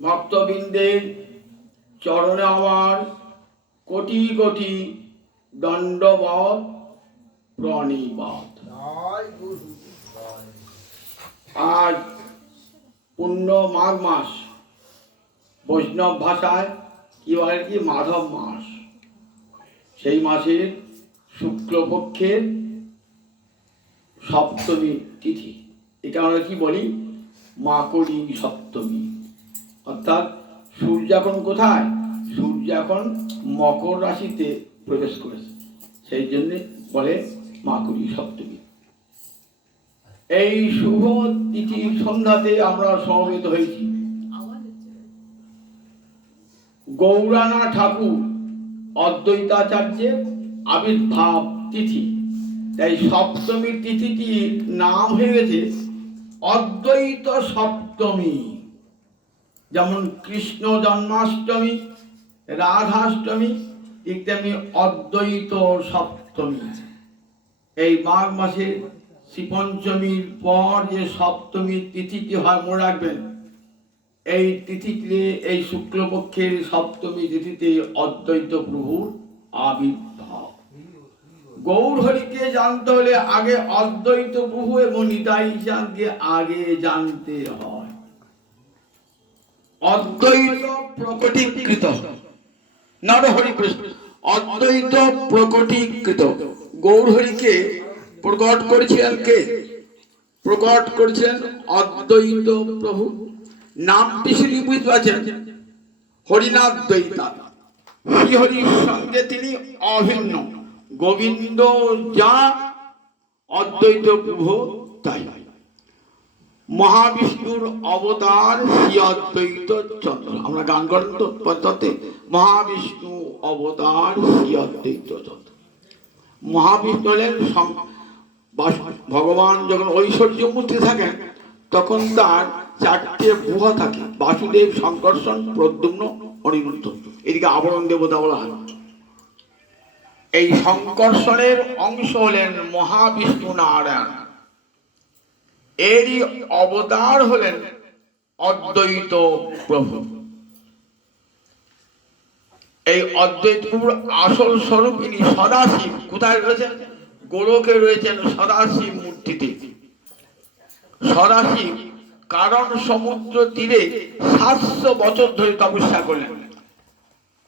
ভক্তবৃন্দের চরণে আমার কোটি কোটি দণ্ডবত প্রণিপাত। আজ পূর্ণ মাঘ মাস, বৈষ্ণব ভাষায় কি বলে কি মাধব মাস। সেই মাসের শুক্লপক্ষের সপ্তমী তিথি, এটা আমরা কি বলি মাকড়ি সপ্তমী। অর্থাৎ সূর্য এখন কোথায়? সূর্য এখন মকর রাশিতে প্রবেশ করেছে, সেই জন্য বলে মাকড়ি সপ্তমী। এই শুভ তিথির সন্ধ্যাতে আমরা সমবেত হয়েছি গৌরানা ঠাকুর অদ্বৈতাচার্যের আবির্ভাব তিথি। তাই সপ্তমীর তিথিটির নাম হয়ে গেছে অদ্বৈত সপ্তমী। যেমন কৃষ্ণ জন্মাষ্টমী, রাধাষ্টমী, ঠিক তেমনি অদ্বৈত সপ্তমী। এই মাঘ মাসে শ্রীপঞ্চমীর পর যে সপ্তমীর তিথিটি হয় মনে রাখবেন, এই তিথিতে এই শুক্লপক্ষের সপ্তমী তিথিতে অদ্বৈত প্রভুর আবির্ভাব। গৌর হরিকে জানতে হলে আগে অদ্বৈত প্রভু এবং নিতাই চাঁদকে আগে জানতে হয়। অদ্বৈত প্রকটীকৃত নরহরি কৃষ্ণ, অদ্বৈত প্রকটীকৃত গৌর হরিকে প্রকট করেছিলেন কে? প্রকট করেছিলেন অদ্বৈত প্রভু। নামটি শুনে বুঝতে পারছেন, হরিনাথ দ্বৈতা। শ্রীহরির সঙ্গে তিনি অভিন্ন। গোবিন্দ যা, অদ্বৈত প্রভু তাই। মহাবিষ্ণুর অবতার শ্রী অদ্বৈত চন্দ্র। আমরা গান করেন তো পদ্ধতি, মহাবিষ্ণু অবতার শ্রী অদ্বৈত চন্দ্র। মহাবিষ্ণু হলেন ভগবান যখন ঐশ্বর্য মূর্তি থাকেন তখন তার চারটে গুহা থাকে, বাসুদেব, সংকর্ষণ, প্রদ্যুম্ন, অনিরুদ্ধ। এদিকে আবরণ দেবতা বলা হয়। এই সংকর্ষণের অংশ হলেন মহাবিষ্ণু নারায়ণ, এরই অবতার হলেন অদ্বৈত প্রভু। এই অদ্বৈত প্রভুর আসল স্বরূপ ইনি সদাশিব। কোথায় রয়েছেন? গোলকে রয়েছেন সদাশিব মূর্তিতে। সদাশিব কারণ সমুদ্র তীরে 700 বছর ধরে তপস্যা করলেন।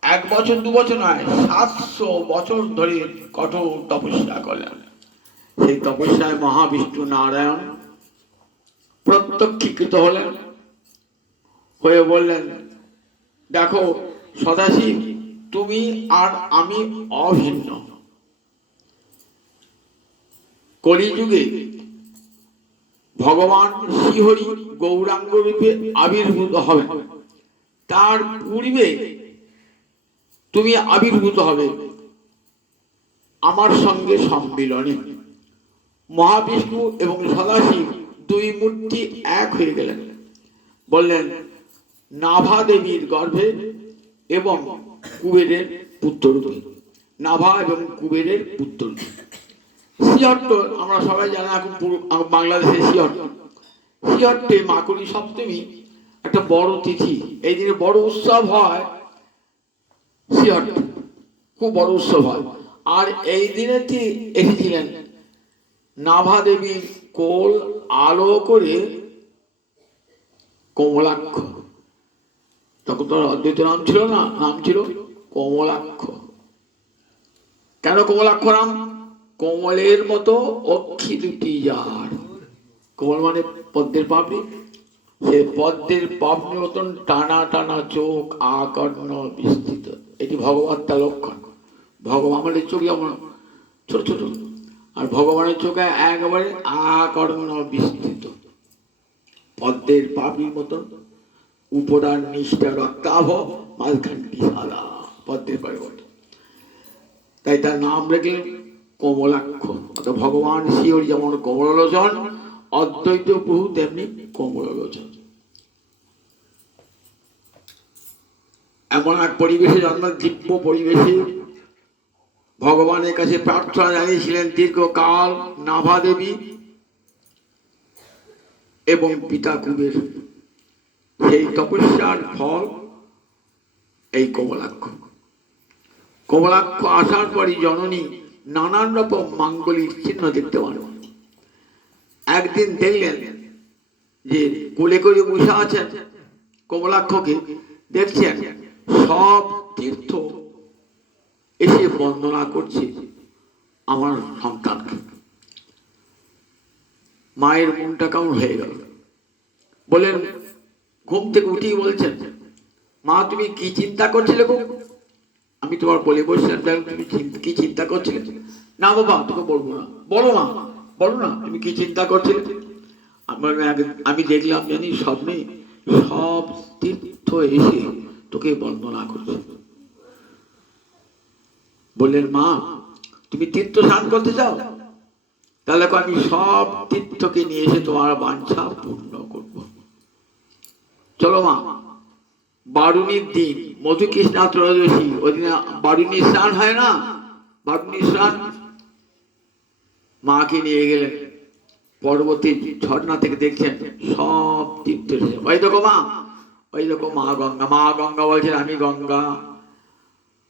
1 বছর 2 বছর নয়, 700 বছর ধরে কঠোর তপস্যা করলেন। সেই তপস্যায় মহাবিষ্ণু নারায়ণ প্রত্যক্ষীকৃত হলেন, হয়ে বললেন, দেখো সদাশিব, তুমি আর আমি অভিন্ন। কলিযুগে ভগবান শ্রীহরি গৌরাঙ্গ রূপে আবির্ভূত হবেন। তার পূর্বে তুমি আবির্ভূত হবে আমার সঙ্গে সম্মিলনে। মহাবিষ্ণু এবং সদাশিব দুই মূর্তি এক হয়ে গেলেন। বললেন, নাভা দেবীর গর্ভে এবং কুবেরের পুত্ররূপে। নাভা এবং কুবেরের পুত্ররূপে। শ্রীহট্ট আমরা সবাই জানি, এখন বাংলাদেশের শ্রীহট্টে মাকড়ি সপ্তমী একটা বড় তিথি। এই দিনে বড় উৎসব হয় শ্রীহট্টে, খুব বড় উৎসব হয়। আর এই দিনে এসেছিলেন নাভা দেবীর কোল আলো করে কমলাক্ষ। তখন তো অদ্বৈত নাম ছিল না, নাম ছিল কমলাক্ষ। কেন কমলাক্ষ নাম? কমলের মতো অক্ষি দুটি যার। কমল মানে পদ্মের পাপড়ি, সে পদ্মের পাপড়ির মতন টানা টানা চোখ, আকর্ণ বিস্তৃত। এটি ভগবত্তা লক্ষণ। ভগবান আমাদের চোখ যেমন ছোট ছোট, আর ভগবানের চোখে একেবারে আকর্ণ বিস্তৃত, পদ্মের পাপড়ির মতন। উপরার নিষ্ঠা রক্তাভ, মাঝখানটি সাদা, পদ্মের পাপড়ি। তাই তার নাম রেখে কমলাক্ষ। অর্থাৎ ভগবান শ্রীহরি যেমন কমললোচন, অদ্বৈত প্রভু তেমনি কমললোচন। এমন এক পরিবেশে জন্ম, দিব্য পরিবেশে ভগবানের কাছে প্রার্থনা জানিয়েছিলেন দীর্ঘকাল নাভা দেবী এবং পিতা কুবের। সেই তপস্যার ফল এই কমলাক্ষ। কমলাক্ষ আসার পরই জননী নানান রকম মাঙ্গলিক চিহ্ন দেখতে পান। একদিন দেখলেন যে কোলে করে বসে আছেন কমলাক্ষকে, দেখছেন সব তীর্থ এসে বন্দনা করছে আমার সন্তানকে। মায়ের মনটা কেমন হয়ে গেল। বলেন, ঘুম থেকে উঠেই বলছেন, মা তুমি কি চিন্তা করছিলে গো? আমি তোমার বলে বসছিলাম, তুমি কি চিন্তা করছিলে? না বাবা তোকে বলবো না। বলো মা, বলো না তুমি কি চিন্তা করছিলে? আমি দেখলাম জানি স্বপ্নে সব তীর্থ এসে তোকে বন্দনা করছে। বললেন, মা তুমি তীর্থ স্নান করতে চাও? তাহলে আমি সব তীর্থকে নিয়ে এসে তোমার বাঞ্ছা পূর্ণ করব। চলো মা, বারুণীর দিন মধুকৃষ্ণা ত্রয়োদশী, ওই দিন বারুণী স্নান হয় না? বারুণী স্নান, মাকে নিয়ে গেলেন পরবর্তী ঝর্ণা থেকে, দেখছেন সব তীর্থ। ওই দেখো মা, ওই দেখো মা গঙ্গা। মা গঙ্গা বলছেন, আমি গঙ্গা,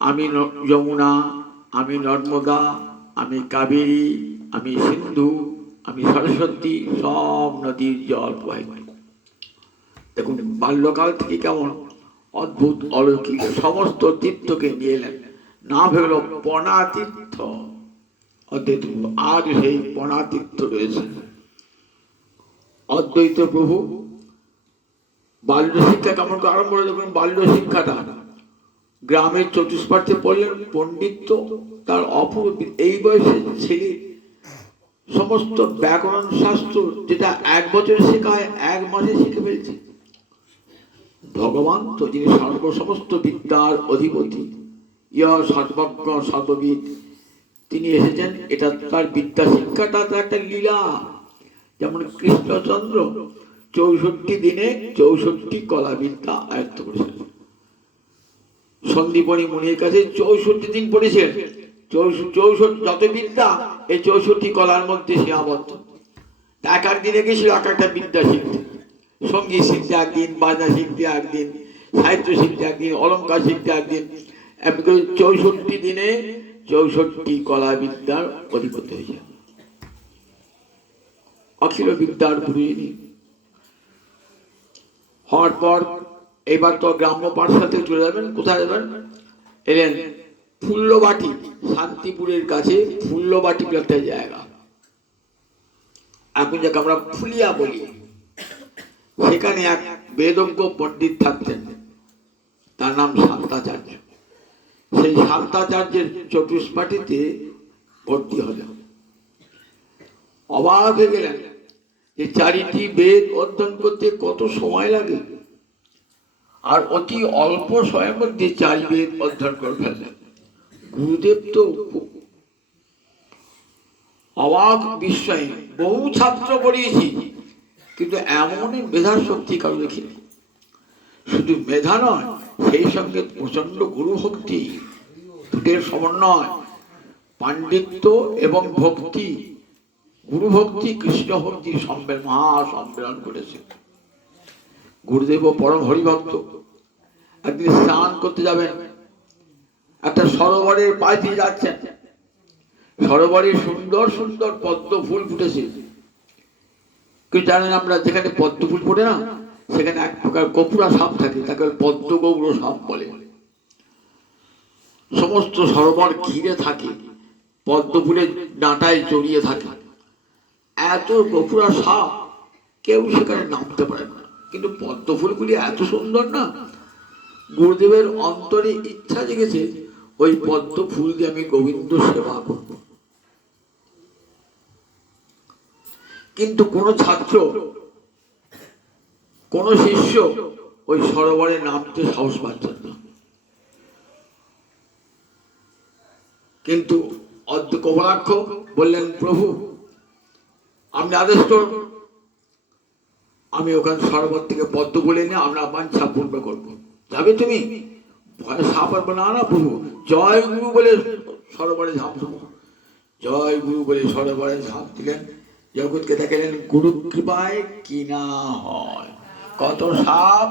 আমি যমুনা, আমি নর্মদা, আমি কাবেরী, আমি সিন্ধু, আমি সরস্বতী, সব নদীর জল প্রবাহিত। দেখুন বাল্যকাল থেকে কেমন অদ্ভুত অলৌকিক সমস্ত তীর্থকে নিয়ে এলেন। না ভেবেল পনা তীর্থ, অদ্বৈত আজ সেই পনা তীর্থ রয়েছে। অদ্বৈত প্রভু বাল্য শিক্ষা কেমন করে আরম্ভ করে, দেখুন বাল্য শিক্ষাটা গ্রামের চতুষ্পার্থে পড়লেন। পণ্ডিত্য তার অপূর্ব, এই বয়সে ছেলে সমস্ত ব্যাকরণ শাস্ত্র যেটা 1 বছরে শেখা হয় 1 মাসে শিখে ফেলছে। ভগবান তো যিনি সমস্ত বিদ্যার অধিপতি, ইয়া সর্বজ্ঞ সর্ববিদ, তিনি এসেছেন। এটা তার বিদ্যা শিক্ষাটা তার একটা লীলা। যেমন কৃষ্ণচন্দ্র 64 দিনে 64 কলা বিদ্যা আয়ত্ত করেছেন। সন্দীপনী মুনির কাছে 64 দিন পড়েছেন। 64 যত বিদ্যা এই 64 কলার মধ্যে সীমাবদ্ধ। এক এক দিনে গেছিল এক একটা বিদ্যা শিখতে। সঙ্গীত শিখতে একদিন, বাজনা শিখতে একদিন, সাহিত্য শিখতে একদিন, অলঙ্কার শিখতে একদিন, এমনি করে 64 দিনে 64 কলা বিদ্যার অধিপতি হয়েছে। অখিল বিদ্যার গুরুজী হওয়ার পর এবার তো গ্রাম্য পাঠশালা থেকে চলে যাবেন। কোথায় যাবেন? এলেন ফুল্লবাটি, শান্তিপুরের কাছে ফুল্লবাটি বলে একটা জায়গা, এখন যাকে আমরা ফুলিয়া বলি। সেখানে এক বেদজ্ঞ পণ্ডিত থাকতেন, তার নাম শান্তাচার্য। সেই শান্তাচার্যের চতুষ্পাটিতে ভর্তি হলেন। অবাক হয়ে গেলেন যে 4টি বেদ অধ্যয়ন করতে কত সময় লাগে, আর অতি অল্প সময়ের মধ্যে 4 বেদ অধ্যয়ন করে ফেললেন। গুরুদেব তো অবাক বিস্ময়ে। বহু ছাত্র পড়িয়েছি, কিন্তু এমন মেধার শক্তি কারো দেখিনি। শুধু মেধা নয়, সেই সঙ্গে প্রচন্ড গুরু ভক্তি, দুটের সমন্বয়, পাণ্ডিত্য এবং ভক্তি। গুরু ভক্তি কৃষ্ণ ভক্তি মহাসম্মেলন করেছে। গুরুদেব পরম হরিভক্ত। একদিন স্নান করতে যাবেন, একটা সরোবরের পাশ দিয়ে যাচ্ছেন। সরোবরে সুন্দর সুন্দর পদ্ম ফুল ফুটেছে। কিন্তু জানেন আমরা, যেখানে পদ্ম ফুল ফোটে না, সেখানে এক প্রকার কপুরা সাপ থাকে, তাকে পদ্ম গৌর সাপ বলে। সমস্ত সরোবর ঘিরে থাকে, পদ্ম ফুলের ডাঁটায় জড়িয়ে থাকে। এত কপুরা সাপ, কেউ সেখানে নামতে পারে না। কিন্তু পদ্ম ফুলগুলি এত সুন্দর না, গুরুদেবের অন্তরে ইচ্ছা জেগেছে ওই পদ্ম ফুল দিয়ে আমি গোবিন্দ সেবা করব। কিন্তু কোন ছাত্র, কোন শিষ্য ওই সরোবরে নামতে সাহস পাচ্ছেন না। কিন্তু কমলাক্ষ বললেন, প্রভু আপনি আদেশ করুন, আমি ওখানে সরোবর থেকে পদ্ম বলে নিয়ে আমরা বাঞ্ছা পূর্ণ করবো। যাবে তুমি? ভয় সাপ পারবো না। না প্রভু, জয় গুরু বলে সরোবরে ঝাঁপ দেবো। জয় গুরু বলে সরোবরে ঝাঁপ দিলেন। জগৎকে দেখালেন গুরু কৃপায় কি না হয়। কত সাপ,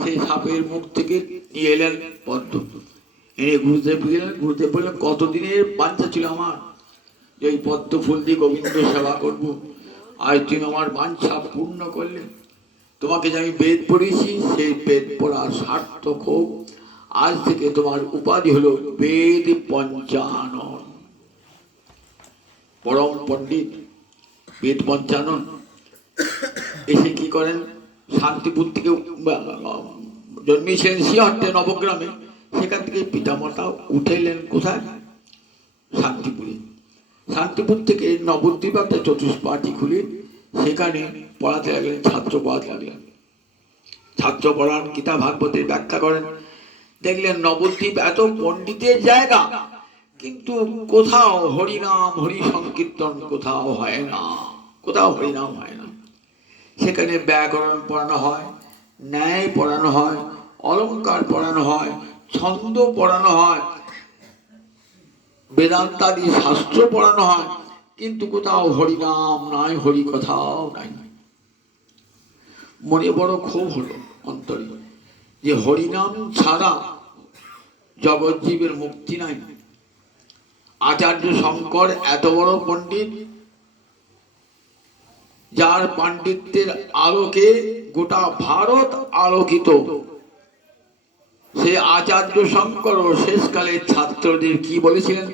সেই সাপের মুখ থেকে নিয়ে এলেন পদ্ম, এনে গুরুদেব গেলেন। গুরুদেব বললেন কতদিনের বাঞ্ছা ছিল আমার যে এই পদ্ম ফুল দিয়ে গোবিন্দ সেবা করবো, আজ তুমি আমার বাঞ্ছা পূর্ণ করলে। তোমাকে যে আমি বেদ পড়েছি সেই বেদ পড়ার সার্থক হোক। আজ থেকে তোমার উপাধি হলো বেদ পঞ্চানন। পরম পণ্ডিত বেদ পঞ্চানন এসে কি করেন, শান্তিপুর থেকে জন্মেছিলেন সিংহট্টে নবগ্রামে, সেখান থেকে পিতামাতা উঠে এলেন কোথায়, শান্তিপুরে। শান্তিপুর থেকে নবদ্বীপ একটা চতুষ্পাঠী খুলে সেখানে পড়াতে লাগলেন, ছাত্র পড়াতে লাগলেন। ছাত্র পড়ান, গীতা ভাগবতের ব্যাখ্যা করেন। দেখলেন নবদ্বীপ এত পণ্ডিতের জায়গা, কিন্তু কোথাও হরিনাম হরি সংকীর্তন কোথাও হয় না, কোথাও হরিনাম হয় না। সেখানে ব্যাকরণ পড়ানো হয়, ন্যায় পড়ানো হয়, অলঙ্কার পড়ানো হয়, ছন্দ পড়ানো হয়, বেদান্তাদি শাস্ত্র পড়ানো হয়, কিন্তু কোথাও হরিনাম নাই, হরি কথাও নাই। মনে বড় ক্ষোভ হলো অন্তরে যে হরিনাম ছাড়া জগজ্জীবের মুক্তি নাই। আচার্য শঙ্কর এত বড় পণ্ডিত, যার পাণ্ডিত্যের আলোকে গোটা ভারত আলোকিত, সে আচার্য শঙ্কর শেষকালের ছাত্রদের কি বলেছিলেন,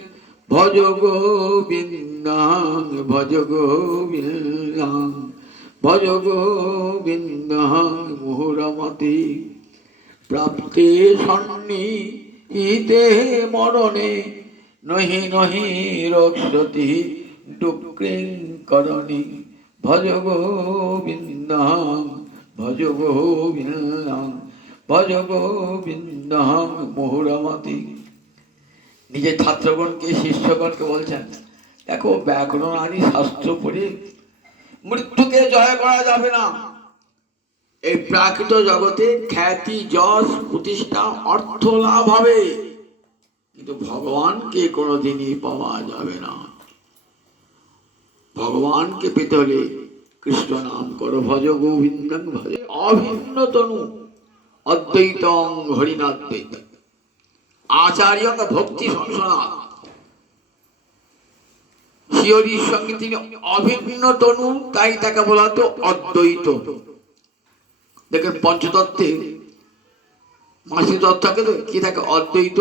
ভজ গোবিন্দাং ভজ গোবিন্দাং ভজ গোবিন্দাং মুহুরমতি প্রাপ্তে সন্নিহিতে মরণে নহি নহি রক্ষতি ডুক্রিং করণি ভজ গোবিন্দাং ভজ গোবিন্দাং ভজ গোবিন্দাং মুহুরমতি। নিজের ছাত্রগণকে শিষ্যগণকে বলছেন, দেখো ব্যাকরণ আদি শাস্ত্র পড়ে মৃত্যুকে জয় করা যাবে না। এই প্রাকৃত জগতে খ্যাতি যশ প্রতিষ্ঠা অর্থ লাভ হবে, কিন্তু ভগবানকে কোনোদিনই পাওয়া যাবে না। ভগবানকে পেতে হলে কৃষ্ণ নাম করো, ভজ গোবিন্দং ভজ। অভিন্ন তনু অদ্বৈতং হরিণাদ্বৈত আচার্য ভক্তি সংসনা, শিহরির সঙ্গে তিনি অভিন্ন তনু, তাই তাকে বলা হতো অদ্বৈত। দেখেন পঞ্চতত্ত্বে মাসি তত্ত্বকে তো কি থাকে, অদ্বৈত,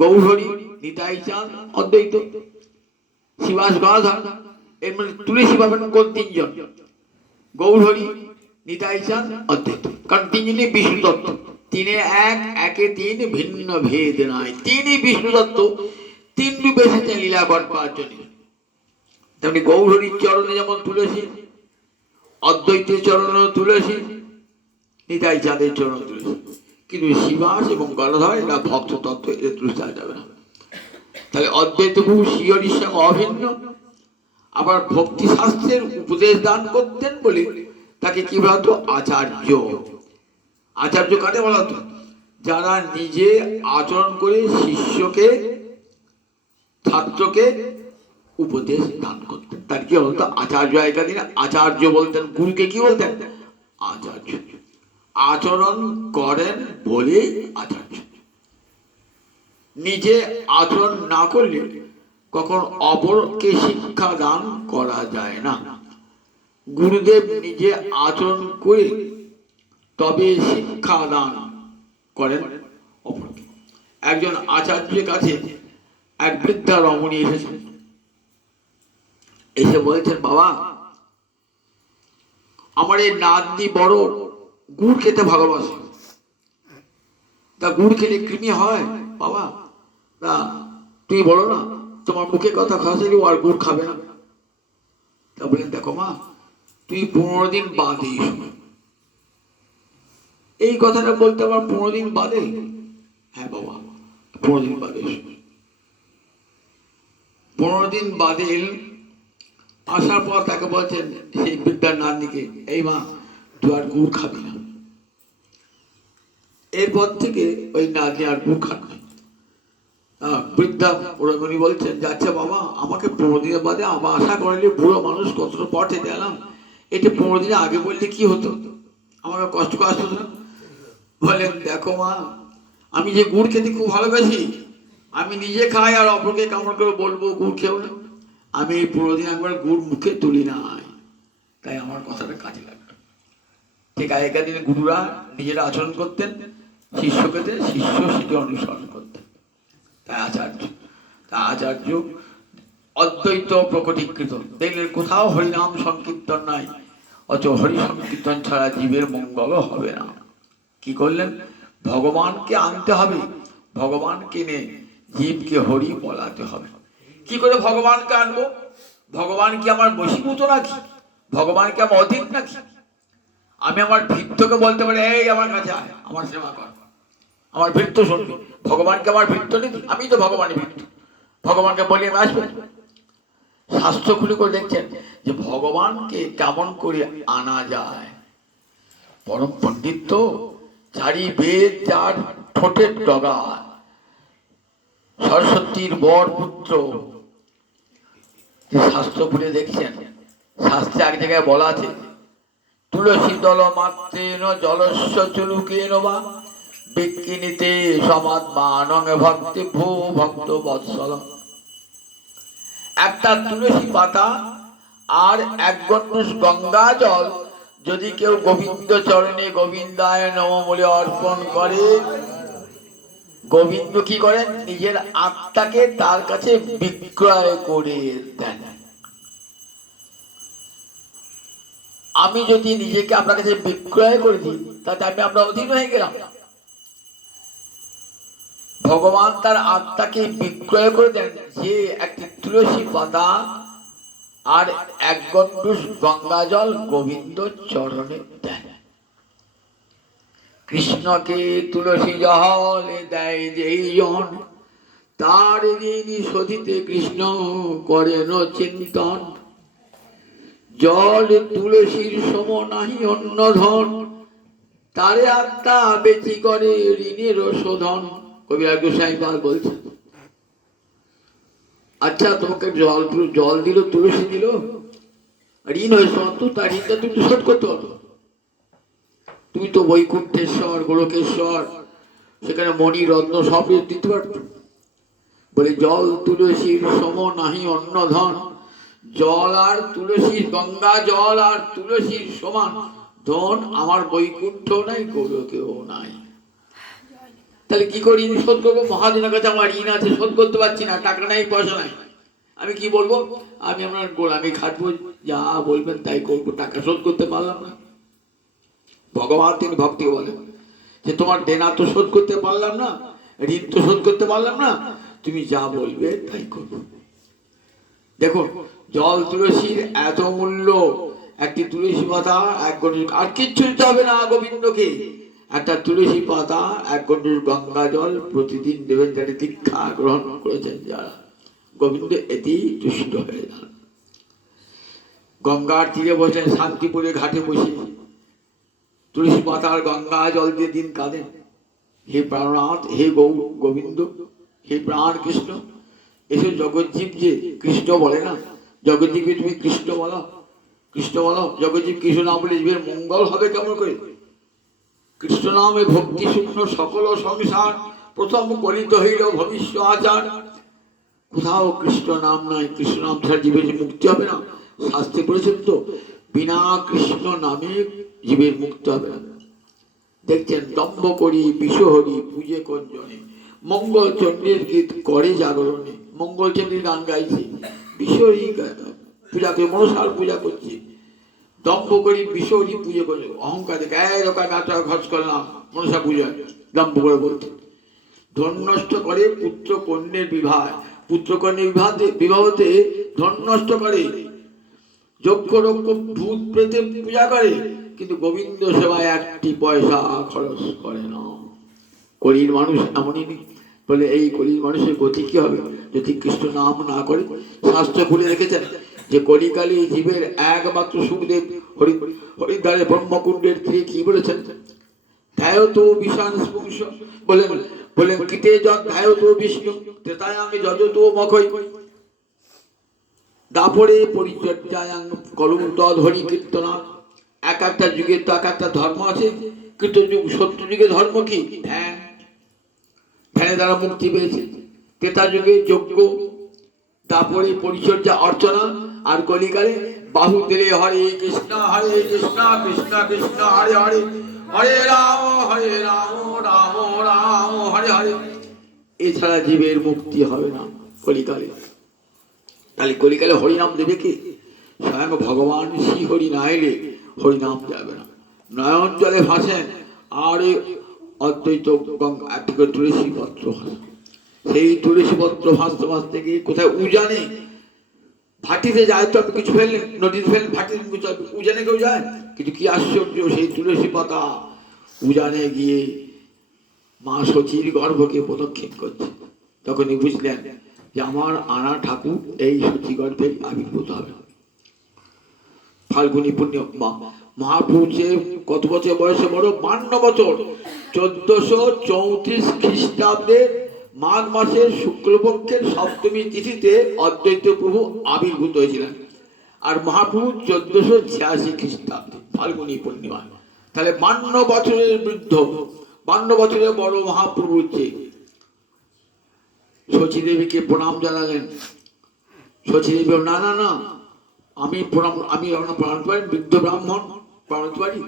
গৌরহরি, নিতাই চাঁদ অদ্বৈত, শিবাস গদাধর। এর মানে তুলসী পাবেন কোন তিনজন, গৌরহরি, নিতাই চাঁদ, অদ্বৈত। কারণ তিনজনই বিষ্ণু তত্ত্ব, তিনে এক, একে তিন, ভিন্ন ভেদ নাই। তিনই বিষ্ণু তত্ত্ব, তিন রূপে এসেছেন লীলা করবার জন্য। তেমনি গৌরহরির চরণে যেমন তুলসী, অদ্বৈতের চরণ তুলসী, নিতাই চাঁদের চরণ তুলসী। কিন্তু শিবাস এবং গদাধর এরা ভক্ত তত্ত্ব, এদের তুলসী যাবে না। তাহলে অদ্বৈত প্রভু শিহরির সঙ্গে অভিন্ন। আবার ভক্তি শাস্ত্রের উপদেশ দান করতেন বলে তাকে কি বলা হতো, আচার্য। আচার্য কাকে বলা হতো, যারা নিজে আচরণ করে শিষ্যকে ছাত্রকে উপদেশ দান করতেন, তার কি বলতো আচার্য। আগেকার দিনে আচার্য বলতেন, গুরুকে কি বলতেন, আচার্য। আচরণ করেন বলে আচার্য। নিজে আচরণ না করলে কখন অপরকে শিক্ষা দান করা যায় না। গুরুদেব নিজে আচরণ করে তবে শিক্ষা দান করেন অপরকে। একজন আচার্যের কাছে এক বৃদ্ধা রমণী এসেছেন, এসে বলছেন, বাবা আমার এই নাতনি বড় গুড় খেতে ভালোবাসে, তা গুড় খেলে কৃমি হয় বাবা, তা তুই বলো না, তোমার মুখে কথা খাওয়ালে ও আর গুড় খাবে না। তা বলেন, দেখো মা তুই 15 দিন বাদে এসো। এই কথাটা বলতে আবার 15 দিন বাদে? হ্যাঁ বাবা 15 দিন বাদে এসো। 15 দিন বাদে এলেন। আসার পর তাকে বলছেন সেই বৃদ্ধার নাতনিকে, এই মা তুই আর গুড় খাবি না। এরপর থেকে ওই নাতনি আর গুড় খাবে। বৃদ্ধা উনি বলছেন যে আচ্ছা বাবা আমাকে 15 দিনের বাদে আবার আশা করলে, বুড়ো মানুষ কতটা পথে গেলাম, এটা 15 দিনের আগে বললে কি হতো, আমাকে কষ্ট কষ্ট না। বলেন দেখো মা, আমি যে গুড় খেতে খুব ভালোবাসি, আমি নিজে খাই আর অপরকে কামড় করে বলবো গুড় খেও না, আমি এই পুরো দিন একবার গুড় মুখে তুলি নাই, তাই আমার কথাটা কাজে লাগবে। ঠিক আগেকার দিনে গুরুরা নিজেরা আচরণ করতেন, শিষ্যকে শিষ্য সেটি অনুসরণ করতেন। তাই আচার্য অদ্বৈত প্রকটীকৃত। দেখলেন কোথাও হরিনাম সংকীর্তন নাই, অথচ হরি সংকীর্তন ছাড়া জীবের মঙ্গল হবে না। কি করলেন? ভগবানকে আনতে হবে, ভগবানকে নিয়ে জীবকে হরি বলাতে হবে। কি করে ভগবানকে আনবো? ভগবান কি আমার বশীভূত নাকি? ভগবান কি আমার অধীন নাকি? আমি আমার ভৃত্যকে বলতে পারি এই আমার কাছে আয়, আমার সেবা কর, আমার ভৃত্য শুনবি। ভগবানকে আমার ভৃত্য নাকি? আমি তো ভগবানের ভৃত্য, ভগবানকে বলি আমি আসবো। শাস্ত্র খুলে করে দেখছেন যে ভগবানকে কেমন করে আনা যায়। পরম পণ্ডিত তো, চারি বেদ যার ঠোঁটের ডগা, সরস্বতীর বর পুত্র। যে শাস্ত্র খুলে দেখছেন, শাস্ত্রে এক জায়গায় বলা আছে তুলসী দল মাত্রেন জলস্য চুলুকেন বা বিকিনিতে সমাত্মানং ভক্তি ভূ ভক্ত বৎসল। একটা তুলসী পাতা আর এক গণ্ডূষ গঙ্গা জল যদি কেউ গোবিন্দ চরণে গোবিন্দায় নম বলে অর্পণ করে, গোবিন্দ কি করেন? নিজের আত্মাকে তার কাছে বিক্রয় করে দেন। আমি যদি নিজেকে আপনার কাছে বিক্রয় করে দিই, তাতে আমি আপনার অধীন হয়ে গেলাম। ভগবান তার আত্মাকে বিক্রয় করে দেন যে একটি তুলসী পাতা আর এক গণ্ডূষ গঙ্গা জল গোবিন্দ চরণে দেন। কৃষ্ণকে তুলসী জল দেয় যেই জন, তার ঋণ শোধিতে কৃষ্ণ করেন চিন্তন। জল তুলসীর সম নাহি অন্য ধন, তারে আত্মা বেচি করে ঋণের শোধন। কবিরাজ গোসাই বলছেন, আচ্ছা তোমাকে জল দিল, তুলসী দিল, ঋণ হয়েছে, তার ঋণটা তুমি শোধ করতে পারো। তুমি তো বৈকুণ্ঠেশ্বর গোলকেশ্বর, সেখানে মণি রত্ন সব দিতে পারত। বলে জল তুলসীর সম নাহি অন্য ধন, জল আর তুলসীর, গঙ্গা জল আর তুলসীর সমান ধন আমার বৈকুণ্ঠ নাই, গোলকেও নাই। তাহলে কি করে ঋণ শোধ করবো? মহাজনের কাছে আমার ঋণ আছে, শোধ করতে পারছি না, টাকা নাই, পয়সা নাই, আমি কি বলবো? আমি আপনার গোলামি খাটবো, যা বলবেন তাই করবো, টাকা শোধ করতে পারলাম না। ভগবান তিনি ভক্তি বলেন যে তোমার দেনা তো শোধ করতে পারলাম না, ঋণ তো শোধ করতে পারলাম না, তুমি যা বলবে তাই করবো। দেখুন জল তুলসীর এত মূল্য, একটি তুলসী পাতা এক গণ্ডূষ, আর কিচ্ছু দিতে হবে না গোবিন্দকে, একটা তুলসী পাতা এক গণ্ডূষ গঙ্গা জল প্রতিদিন দেবেন, যারা দীক্ষা গ্রহণ করেছেন যারা, গোবিন্দ এতেই তুষ্ট হয়ে যান। গঙ্গার তীরে বসেন, শান্তিপুরে ঘাটে বসে তুলসী পাতা আর গঙ্গা জল দিয়ে দিন কাঁদেন, হে প্রাণনাথ, হে গোবিন্দ, হে প্রাণ কৃষ্ণ, এসব জগজ্জীব যে কৃষ্ণ বলে না, জগজ্জীবকে তুমি কৃষ্ণ বলো, কৃষ্ণ বলো। জগজ্জীব কৃষ্ণ নাম বলে জীবের মঙ্গল হবে কেমন করে? কৃষ্ণ নামে ভক্তি শূন্য সকল সংসার, প্রথম কলিত হইল ভবিষ্য আচার। কোথাও কৃষ্ণ নাম নাই, কৃষ্ণ নাম ছাড়া জীবের মুক্তি হবে না। শাস্ত্রে বলেছেন তো, বিনা কৃষ্ণ নামে জীবের মুক্তি হবে না। দেখছেন দম্ভ করি বিশ্বহরি পূজে কঞ্জনে, মঙ্গল চন্দ্রের গীত করে জাগরণে। মঙ্গল চন্দ্রের গান গাইছে, বিশ্বহরি পূজা করে, মনসার পূজা করছে, দম্ভ করি বিশ্বহরি পুজো করছে, অহংকার দেখে খরচ করলাম মনসা পূজা, দম্ভ করে বলছে। ধন নষ্ট করে পুত্র কন্যের বিবাহ, পুত্র কন্যের বিবাহতে ধন নষ্ট করে, যজ্ঞ রজ্ঞ ভূত প্রেতে পূজা করে, কিন্তু গোবিন্দ সেবায় একটি পয়সা খরচ করে না। কলির মানুষ এমনই নেই। বলে এই কলির মানুষের গতি কি হবে যদি কৃষ্ণ নাম না করে? শাস্ত্র খুলে রেখেছেন যে কলিকালী জীবের একমাত্র সুখদেব হরিদ্বারে ব্রহ্মকুণ্ডের তীরে কি বলেছেন? ধ্যায়তো বিশান স্পংস, বলেন বলেন কীটে যত ধ্যায়তো বিষ্ণু ত্রেতায়াং যজতো মখৈ, দাপরে পরিচর্যায়াং কলম তদ হরি কীর্তনা। এক একটা যুগের তো এক একটা ধর্ম আছে। কৃত যুগ সত্য যুগে ধর্ম কি? ধ্যান। ধ্যানে দ্বারা মুক্তি পেয়েছে। ত্রেতা যুগে যজ্ঞ, তারপরে পরিচর্যা অর্চনা, আর কলিকালে বাহুদেলে হরে কৃষ্ণ কৃষ্ণ কৃষ্ণ হরে হরে, হরে রাম রাম রাম হরে হরে। এছাড়া জীবের মুক্তি হবে না কলিকালে। তাহলে কলিকালে হরিনাম দেবে কে? স্বয়ং ভগবান শ্রী হরি না এলে হরিনাম যাবে না। নয়ন জলে ভাসেন আর অদ্বৈত একটি করে তুলসী পত্র ভাসে। সেই তুলসী পত্র ভাসতে ভাসতে গিয়ে কোথায় উজানে ভাটিতে যায়, তো আপনি কিছু ফেললেন, নদীতে ফেললেন, ভাটিতে কিছু উজানে কেউ যায়? কিন্তু কি আশ্চর্য, সেই তুলসী পাতা উজানে গিয়ে মা শচীর গর্ভকে প্রদক্ষিণ করছে। তখনই বুঝলেন যে আমার আনা ঠাকুর এই শচী গর্ভে আবির্ভূত হবে। ফাল্গুনী পূর্ণিমা। মহাপ্রভু যে কত বছর বয়সে বড়? 52 বছর। 1434 খ্রিস্টাব্দের মাঘ মাসের শুক্লপক্ষের সপ্তমী তিথিতে অদ্বৈত প্রভু আবির্ভূত হয়েছিলেন। আর মহাপ্রভু 1486 খ্রিস্টাব্দে ফাল্গুনী পূর্ণিমা। তাহলে 52 বছরের বৃদ্ধ, 52 বছরের বড় মহাপ্রভু যে শচী দেবীকে প্রণাম জানালেন। শচী দেবী না না না, আমি প্রণাম, আমি প্রণাম পারি, বৃদ্ধ ব্রাহ্মণ প্রণাম পারি।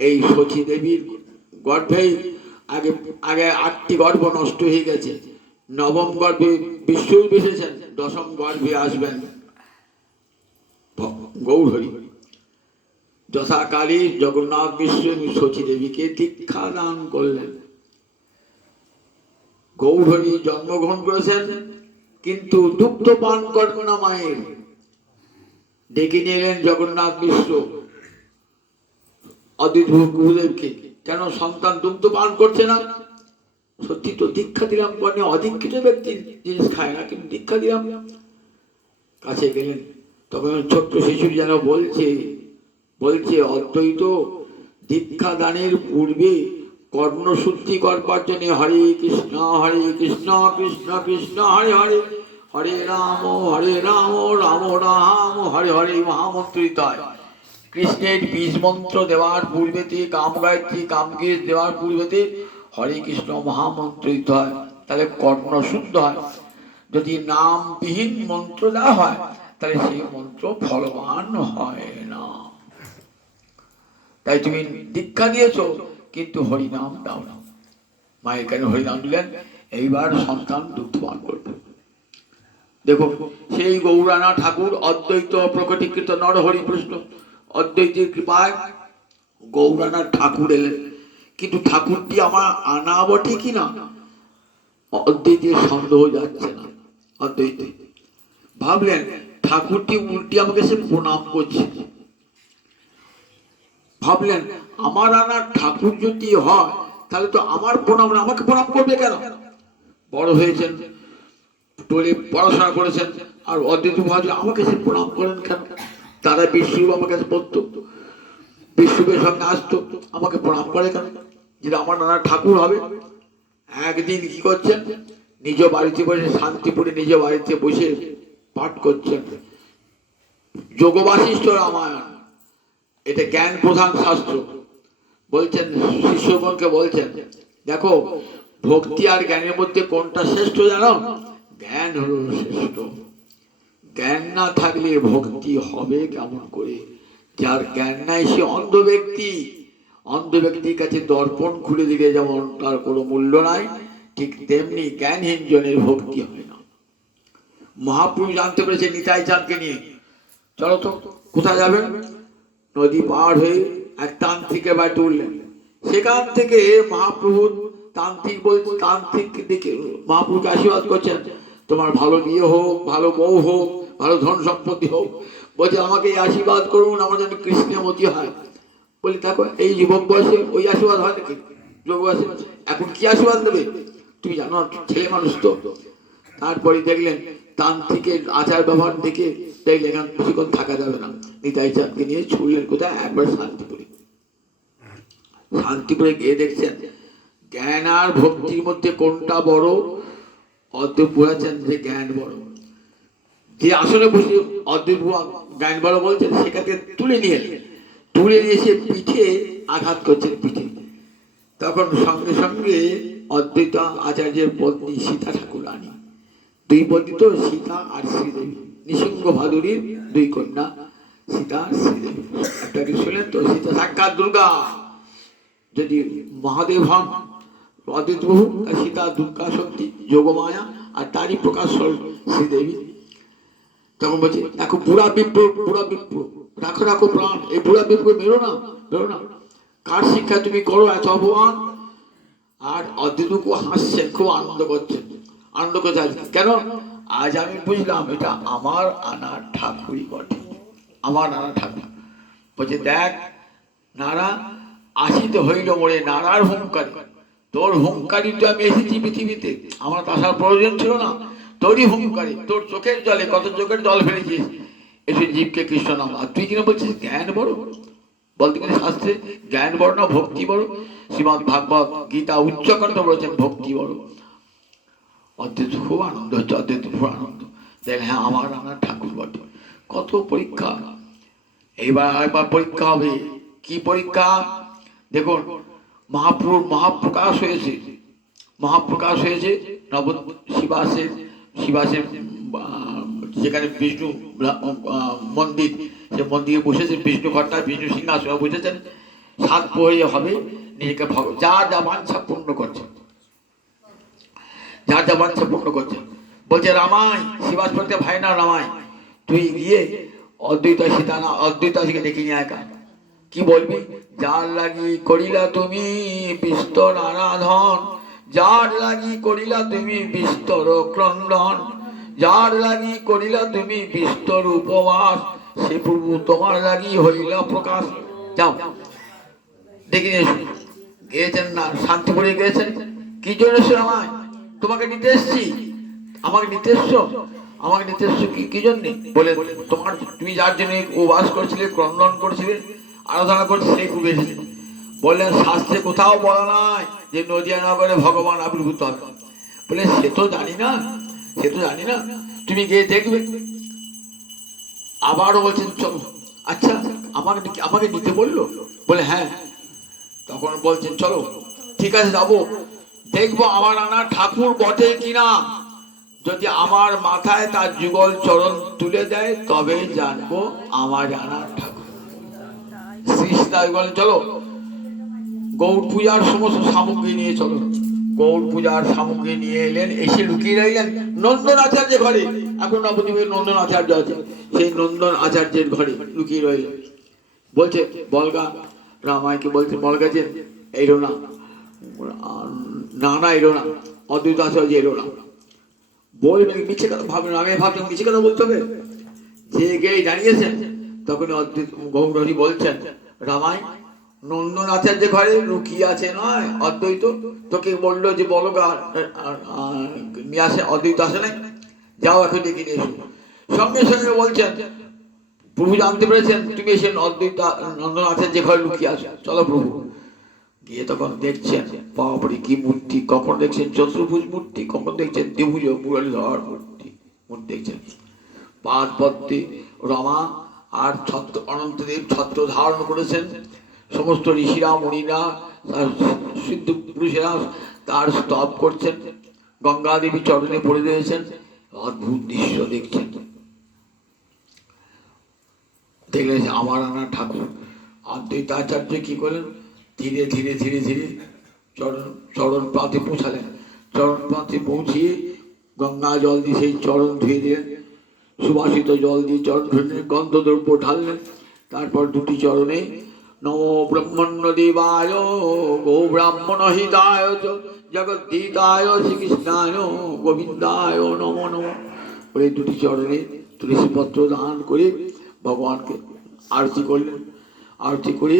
এই শচী দেবীর গর্ভেই আগে আগে 8টি গর্ভ নষ্ট হয়ে গেছে। নবম গর্ভে বিশ্বরূপ এসেছেন, দশম গর্ভে আসবেন গৌরহরি। যথাকালী জগন্নাথ বিশ্ব শচী দেবীকে দীক্ষা দান করলেন। গৌরহরি জন্মগ্রহণ করেছেন, কিন্তু দুগ্ধ পান করেন না মায়ের। ডেকে নিয়ে এলেন জগন্নাথ মিশ্র অদ্বৈত গুরুদেবকে, কেন সন্তান দুগ্ধ পান করছে না? সত্যি তো, দীক্ষা দিলাম, মানে অদীক্ষিত ব্যক্তি জিনিস খায় না, কিন্তু দীক্ষা দিলাম। কাছে গেলেন, তখন ছোট্ট শিশু যেন বলছে অদ্বৈত দীক্ষা দানের পূর্বে কর্ণশুদ্ধি করবার জন্য হরে কৃষ্ণ কৃষ্ণ কৃষ্ণ হরে হরে, হরে রাম রাম রাম হরে হরে মহামন্ত্রিত হয়। কৃষ্ণের বীজ মন্ত্র দেওয়ার পূর্বেতে, কাম গায়ত্রী কামগীত দেওয়ার পূর্বেতে হরে কৃষ্ণ মহামন্ত্রিত হয়। তাহলে কর্ণ শুদ্ধ হয়। যদি নামবিহীন মন্ত্র দেওয়া হয় তাহলে সেই মন্ত্র ফলবান হয় না। তাই তুমি দীক্ষা দিয়েছো কিন্তু হরিনাম দাও না। মায়ের কেন হরিনাম দিলেন? এইবার সন্তান দুগ্ধ পান করবে। দেখো, সেই গৌরানা ঠাকুর অদ্বৈত প্রকটীকৃত নরহরি প্রশ্ন অদ্বৈতের কৃপায় গৌরানা ঠাকুর এলেন। কিন্তু ঠাকুরটি আমার আনা বটে কিনা অদ্বৈতের সন্দেহ যাচ্ছে না। অদ্বৈত ভাবলেন ঠাকুরটি উল্টি আমাকে সে প্রণাম করছে। ভাবলেন আমার আনা ঠাকুর যদি হয় তাহলে তো আমার প্রণাম, আমাকে প্রণাম করবে কেন? বড় হয়েছেন, পড়াশোনা করেছেন, আর অদ্বৈত ভাবছে আমাকে সে প্রণাম করেন কেন? তারা বিশ্বরূপ আমার কাছে পড়তো, বিশ্বরূপের সঙ্গে আসতো, আমাকে প্রণাম করে কেন? যেটা আমার নানা ঠাকুর হবে। একদিন কি করছেন, নিজ বাড়িতে বসে শান্তিপুরে নিজ বাড়িতে বসে পাঠ করছেন যোগ বাসিষ্ঠ রামায়ণ। এটা জ্ঞান প্রধান শাস্ত্র। বলছেন শিষ্যগণকে, বলছেন দেখো ভক্তি আর জ্ঞানের মধ্যে কোনটা শ্রেষ্ঠ জানো? জ্ঞান হলো শ্রেষ্ঠ। জ্ঞান না থাকলে ভক্তি হবে কেমন করে? যার জ্ঞান নাই সে অন্ধ ব্যক্তি। অন্ধ ব্যক্তির কাছে দর্পণ খুলে দিলে যেমন তার কোনো মূল্য নাই, ঠিক তেমনি জ্ঞানহীন জনের ভক্তি হয় না। মহাপ্রভু জানতে পেরেছে নিতাই চাঁদকে নিয়ে, চলো তো কোথায় যাবেন? নদী পার হয়ে এক তান্ত্রিকের বাড়িতে উঠলেন। সেখান থেকে মহাপ্রভু তান্ত্রিক দিকে মহাপ্রভুকে আশীর্বাদ করছেন, তোমার ভালো বিয়ে হোক, ভালো বউ হোক, ভালো ধন সম্পত্তি হোক। বলছে আমাকে এই আশীর্বাদ করুন, আমার যেন কৃষ্ণের মতি হয়। বলি দেখো এই যুবক বয়সে ওই আশীর্বাদ হয় নাকি? যুবক বয়সে এখন কি আশীর্বাদ দেবে? তুমি জানো ছেলে মানুষ তো। তারপরে দেখলেন তান্ত্রিকের আচার ব্যবহার দেখে দেখলেন এখানে বেশিক্ষণ থাকা যাবে না। নিতাই চাঁদকে নিয়ে ছুড়লেন কোথায়? একবার শান্তিপুরে। শান্তিপুরে গিয়ে দেখছেন জ্ঞান আর ভক্তির মধ্যে কোনটা বড়? অদ্বৈত বলেছেন যে জ্ঞান বড়। যে আসলে বসে অদ্বৈত জ্ঞান বড় বলছেন, সেটাকে তুলে নিয়ে এলেন। তুলে এসে পিঠে আঘাত করছেন পিঠে। তখন সঙ্গে সঙ্গে অদ্বৈত আচার্যের পত্নী সীতা ঠাকুরানী, দুই পত্নী তো সীতা আর শ্রীদেবী, নৃসিংহ ভাদুরীর দুই কন্যা সীতা আর শ্রীদেবী। একটা শুনলেন তো, সীতা সাক্ষাৎ দুর্গা, যদি মহাদেব হন অদ্বৈত প্রভু, সীতা দুর্গা শক্তি যোগমায়া, আর তারই প্রকাশ শ্রীদেবী। তখন বলছে দেখো বুড়া বিপ্র, বুড়া বিপ্র, রাখো রাখো প্রাণ, এই বুড়া বিপ্র মেরো না, মেরো না, কার শিক্ষা তুমি করো এত অপমান। আর অদ্বৈতকে হাসছেন, খুব আনন্দ করছেন, আনন্দ করছে। কেন? আজ আমি বুঝলাম এটা আমার আনা ঠাকুরই বটে, আমার নানা ঠাকুর। বলছে দেখ নারা, আসিতে হইল মোরে নারার হুঙ্কারে, তোর হুঙ্কারি তো আমি এসেছি পৃথিবীতে, আমার তো আসার প্রয়োজন ছিল না, তোরই হুঙ্কারে, তোর চোখের জলে কত চোখের জল ফেলেছিস, এসে জীবকে কৃষ্ণ নাম। আর তুই কিনা বলছিস জ্ঞান বড়? বলতে গেলে শাস্ত্রে জ্ঞান বড় না ভক্তি বড়? শ্রীমদ ভাগবত গীতা উচ্চকণ্ঠ বলেছেন ভক্তি বড়। অদ্বৈত খুব আনন্দ হচ্ছে, অদ্বৈত খুব আনন্দ, দেখ হ্যাঁ আমার আমার ঠাকুর বটে। কত পরীক্ষা, এইবার একবার পরীক্ষা হবে। কি পরীক্ষা? দেখুন মহাপ্রভুর মহাপ্রকাশ হয়েছে, মহাপ্রকাশ হয়েছে নব শিবাসের, শিবাসের যেখানে বিষ্ণু মন্দির, সে মন্দিরে বসেছেন বিষ্ণু ভট্টা, বিষ্ণু সিংহাসনে বসেছেন। 7 প্রহরী হবে, নিজেকে যার যা বাঞ্ছা পূর্ণ করছে, যার যা বাঞ্ছা পূর্ণ করছে। বলছে রামাই, শিবাস বলতে ভাই না রামাই, তুই গিয়ে অদ্বৈত সীতা না অদ্বৈত আজকে ডেকে নিয়ে একা। কি বলবি? যার লাগি করিলা তুমি বিস্তর আরাধন, যার লাগি করিলা তুমি বিস্তর ক্রন্দন, যার লাগি করিলা তুমি বিস্তর উপবাস, সে প্রভু তোমার লাগি হইলা প্রকাশ। যাও ডেকে নিয়ে এসো। গিয়েছেন না শান্তিপুরে গিয়েছেন। কি জন্য এসো আমায়? তোমাকে নিতে এসছি। আমাকে নিতে এসছো? আমাকে নিতে এসছো কি জন্যে? বলে তোমার, তুমি যার জন্য উপবাস করছিলে, ক্রন্দন করছিলে, আরাধনা করছে, সেই প্রভু এসেছে। বললেন শাস্ত্রে কোথাও বলা নাই যে নদিয়া নগরে ভগবান আবির্ভূত হবে। বলে সে তো জানি না, সে তো জানি না, তুমি গিয়ে দেখবে। আবারও বলছেন চলো। আচ্ছা আমাকে আমাকে নিতে বললো? বলে হ্যাঁ। তখন বলছেন চলো, ঠিক আছে যাবো, দেখবো আমার আনা ঠাকুর বটে কিনা। যদি আমার মাথায় তার যুগল চরণ তুলে দেয় তবে জানবো আমার আনা ঠাকুর। শ্রী সীতা বলেন চলো, গৌড় পূজার সমস্ত সামগ্রী নিয়ে চলো। গৌড় পূজার সামগ্রী নিয়ে এলেন, এসে লুকিয়ে রইলেন নন্দন আচার্যের ঘরে। এখন নবদ্বীপে নন্দন আচার্য আছে, সেই নন্দন আচার্যের ঘরে লুকিয়ে রইলেন। বলছে বলগা, রামায়কে বলছে বলগা যে এলো না, না না এলো না, অদ্বৈত আচার্য এলো না। বলবেন মিছে কথা ভাবলেন, আমি ভাবলাম মিছে কথা বলতে হবে, যে গিয়ে দাঁড়িয়েছেন। তখন অদ্বৈত গৌরহরি বলছেন রামায়, নন্দন আচার্য ঘরে লুকিয়ে আছে নয় অদ্বৈত, তোকে বললো যে বলগা নিয়ে আসে, অদ্বৈত আসে নাই, যাও এখন ডেকে নিয়ে এসো। সঙ্গে সঙ্গে বলছেন প্রভু জানতে পেরেছেন তুমি এসে অদ্বৈত নন্দন আচার্য ঘরে লুকিয়ে আসো, চলো প্রভু। গিয়ে তখন দেখছেন বাবারে কি মূর্তি, কখন দেখছেন চতুর্ভুজ মূর্তি, কখন দেখছেন দ্বিভুজ মুরলীধর মূর্তি, মূর্তি দেখছেন। পাদ পদ্মে রমা আর ছত্র অনন্তদেব ছত্র ধারণ করেছেন। সমস্ত ঋষিরা মুনিরা সিদ্ধ পুরুষেরা তার স্তব করছেন, গঙ্গা দেবী চরণে পড়ে রয়েছেন। অদ্ভুত দৃশ্য দেখছেন। দেখলেন আমার আনা ঠাকুর। অদ্বৈত আচার্য কি করলেন? ধীরে ধীরে ধীরে ধীরে চরণ প্রান্তে পৌঁছালেন। চরণ প্রান্তে পৌঁছিয়ে গঙ্গা জল দিয়ে সেই চরণ ধুয়ে দিলেন, সুবাসিত জল দিয়ে চরণ ধুলেন, গন্ধদ্রব্য ঢাললেন। তারপর দুটি চরণে নমো ব্রহ্মণ্য দেবায় গো ব্রাহ্মণ হিতায় জগদ্ধিতায় শ্রীকৃষ্ণায় গোবিন্দায় নমো নমো বলে দুটি চরণে তুলসীপত্র দান করে ভগবানকে আরতি করলেন। আরতি করে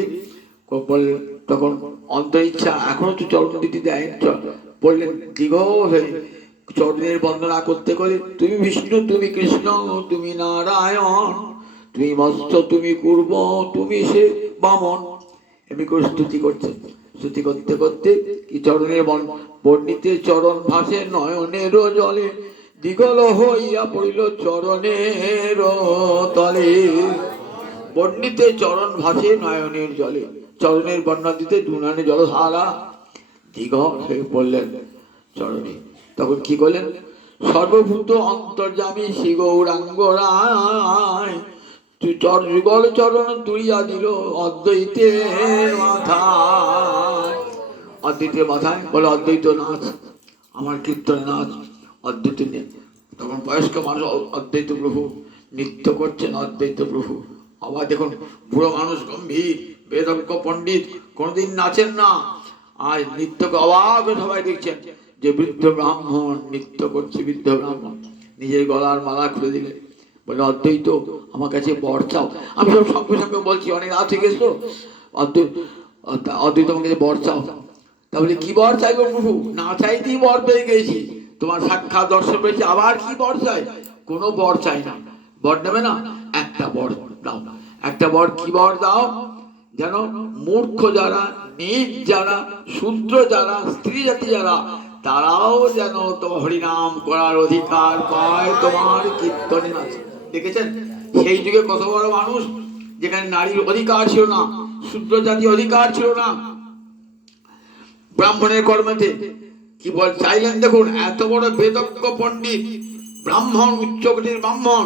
বললেন, তখন অন্তর ইচ্ছা এখনো তো চরণ দিতে দেয়, বললেন দীর্ঘ হয়ে চরণের বন্দনা করতে করে, তুমি বিষ্ণু, তুমি কৃষ্ণ, তুমি নারায়ণ, তুমি মৎস্য, তুমি কুর্ম, তুমি সে বামন, এমনি করে স্তুতি করছেন। স্তুতি করতে করতে কি চরণের বর্ণিতে চরণ ভাসে নয়নের জলে, দিগল হইয়া পড়িল চরণের তলে। বর্ণিতে চরণ ভাসে নয়নের জলে, চরণের বর্ণনা দিতে দু নয়নে জলধারা দিঘর হয়ে পড়লেন চরণে। তখন কি করলেন? সর্বভূত অন্তর্যামী শ্রী গৌরাঙ্গ রায় যুগল চরণ তুলিয়া দিল অদ্বৈতের মাথায়। অদ্বৈতের মাথায় বলে অদ্বৈত নাচ, আমার কীর্তনে নাচ, অদ্বৈত নেই। তখন বয়স্ক মানুষ অদ্বৈত প্রভু নৃত্য করছেন, অদ্বৈত প্রভু। আবার দেখুন বুড়ো মানুষ গম্ভীর বেদজ্ঞ পণ্ডিত কোনোদিন নাচেন না, আর নৃত্যকে অবাক সবাই দেখছেন যে বৃদ্ধ ব্রাহ্মণ নৃত্য করছে। বৃদ্ধ ব্রাহ্মণ নিজের গলার মালা খুলে দিলে, বলে অদ্বৈত আমার কাছে বর চাও। আমি সব সঙ্গে সঙ্গে বলছি, অনেক রাত হয়ে গেছো, অদ্বৈত আমার কাছে বর চাও। তাহলে কি বর চাইবো প্রভু? না চাইতেই বর পেয়ে গেছি, তোমার সাক্ষাৎ দর্শন পেয়েছি, আবার কি বর চাই? কোনো বর চাই না। বর নেবে না? একটা বর দাও, একটা বর। কি বর দাও? যেন মূর্খ যারা, নীচ যারা, শূদ্র যারা, স্ত্রী জাতি যারা, তারাও যেন তোমার হরিনাম করার অধিকার পায় তোমার কীর্তনে আছে। দেখেছেন সেই যুগে কত বড় মানুষ, যেখানে নারীর অধিকার ছিল না, শূদ্র জাতি অধিকার ছিল না, ব্রাহ্মণের কর্মেতে কি বল চাইলেন। দেখুন এত বড় বেদজ্ঞ পণ্ডিত ব্রাহ্মণ, উচ্চকোটির ব্রাহ্মণ,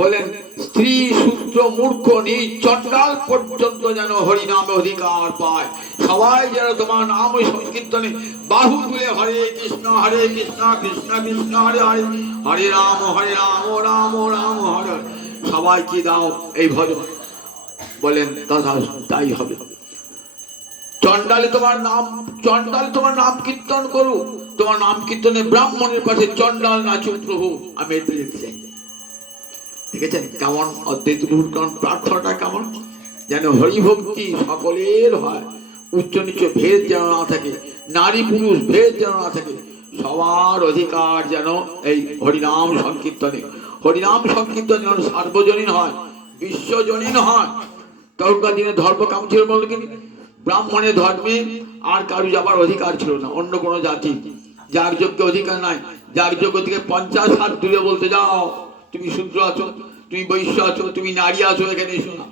বলেন স্ত্রী শূদ্র মূর্খ নীচ চণ্ডাল পর্যন্ত যেন হরিনামে অধিকার পায়। সবাই যেন তোমার নাম ওই সংকীর্তনে বাহু তুলে হরে কৃষ্ণ কৃষ্ণ কৃষ্ণ হরে হরে, হরে রাম রাম রাম হরে। সবাই কি দাও এই ভজন, বলেন তথা তাই হবে। চণ্ডালে তোমার নাম কীর্তন করু, তোমার নাম কীর্তনে ব্রাহ্মণের পাশে চণ্ডাল নাচুক প্রভু। আমি এটা দেখতে চাই। দেখেছেন কেমন অদ্বৈত প্রভুর প্রার্থনাটা কেমন? যেন হরিভক্তি সকলের হয়, উচ্চ নিচ ভেদ যেন না থাকে, নারী পুরুষ ভেদ যেন না থাকে, সবার অধিকার যেন এই হরিনাম সংকীর্তনে। হরিনাম সংকীর্তন যেন সার্বজনীন হয়, বিশ্বজনীন হয়। তখনকার দিনে ধর্ম কাম ছিল বলতে কি, ব্রাহ্মণের ধর্মে আর কারু যাবার অধিকার ছিল না। অন্য কোনো জাতি যার যোগ্য অধিকার নাই, যার যোগ্য থেকে 50 হাত দূরে বলতে যাও তুমি শূদ্র আছো, তুমি বৈশ্য আছো, তুমি নারী আছো, এখানে এসো না,